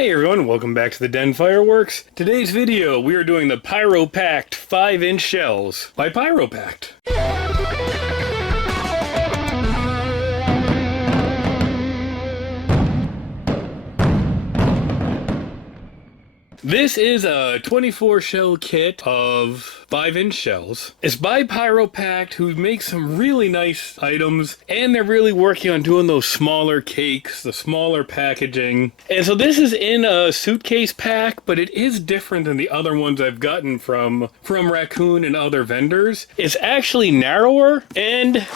Hey everyone, welcome back to the Den Fireworks. Today's video, we are doing the Pyro Packed 5-inch shells by Pyro Packed. This is a 24 shell kit of 5-inch shells. It's by Pyro Packed, who makes some really nice items, and they're really working on doing those smaller cakes, the smaller packaging. And so this is in a suitcase pack, but it is different than the other ones I've gotten from Raccoon and other vendors. It's actually narrower, and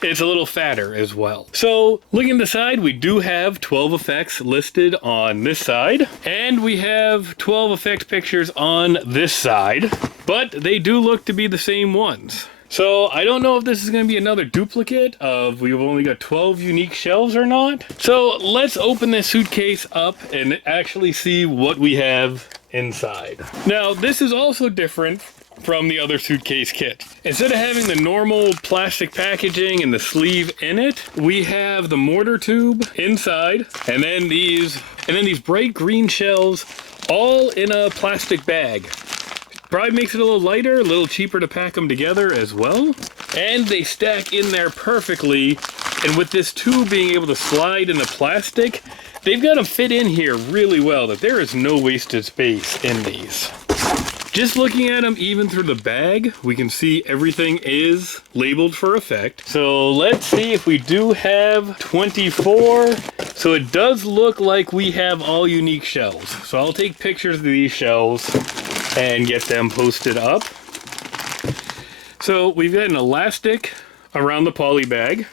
it's a little fatter as well. So looking at the side, we do have 12 effects listed on this side, and we have 12 effect pictures on this side, but they do look to be the same ones. So I don't know if this is going to be another duplicate of we've only got 12 unique shells or not. So let's open this suitcase up and actually see what we have inside. Now this is also different from the other suitcase kit. Instead of having the normal plastic packaging and the sleeve in it, we have the mortar tube inside, and then these bright green shells all in a plastic bag. Probably makes it a little lighter, a little cheaper to pack them together as well. And they stack in there perfectly, and with this tube being able to slide in the plastic, they've got them fit in here really well, that there is no wasted space in these. Just looking at them even through the bag, we can see everything is labeled for effect. So let's see if we do have 24. So it does look like we have all unique shells. So I'll take pictures of these shells and get them posted up. So we've got an elastic around the poly bag.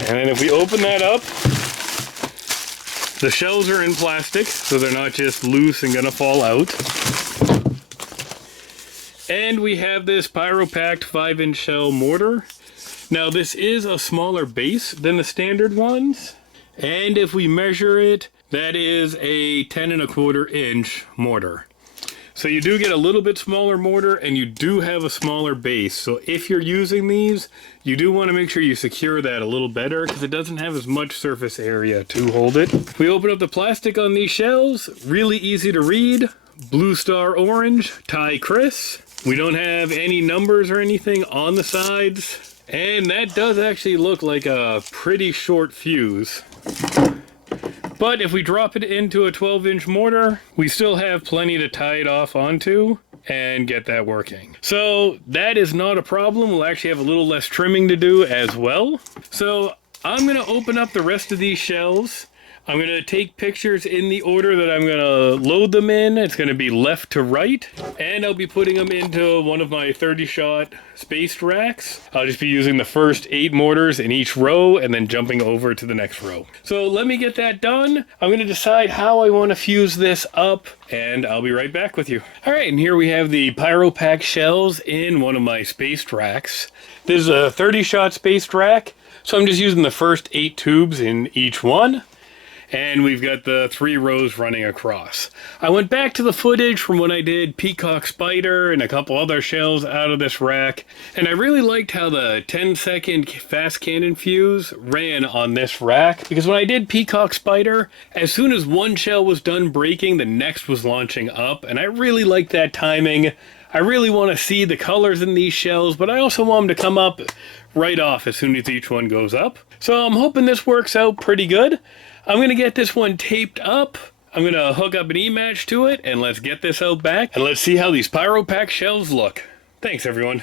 And then if we open that up, the shells are in plastic, so they're not just loose and gonna fall out. And we have this Pyro Packed 5-inch shell mortar. Now this is a smaller base than the standard ones. And if we measure it, that is a 10¼ inch mortar. So you do get a little bit smaller mortar, and you do have a smaller base. So if you're using these, you do want to make sure you secure that a little better, because it doesn't have as much surface area to hold it. If we open up the plastic on these shells, really easy to read. Blue Star Orange, Thai Chris. We don't have any numbers or anything on the sides. And that does actually look like a pretty short fuse. But if we drop it into a 12-inch mortar, we still have plenty to tie it off onto and get that working. So that is not a problem. We'll actually have a little less trimming to do as well. So I'm going to open up the rest of these shells. I'm going to take pictures in the order that I'm going to load them in. It's going to be left to right. And I'll be putting them into one of my 30-shot spaced racks. I'll just be using the first 8 mortars in each row and then jumping over to the next row. So let me get that done. I'm going to decide how I want to fuse this up, and I'll be right back with you. All right, and here we have the Pyro Packed shells in one of my spaced racks. This is a 30-shot spaced rack, so I'm just using the first 8 tubes in each one. And we've got the 3 rows running across. I went back to the footage from when I did Peacock Spider and a couple other shells out of this rack, and I really liked how the 10-second fast cannon fuse ran on this rack, because when I did Peacock Spider, as soon as one shell was done breaking, the next was launching up, and I really liked that timing. I really want to see the colors in these shells, but I also want them to come up right off as soon as each one goes up. So I'm hoping this works out pretty good. I'm going to get this one taped up. I'm going to hook up an E-match to it, and let's get this out back, and let's see how these Pyro Packed shells look. Thanks, everyone.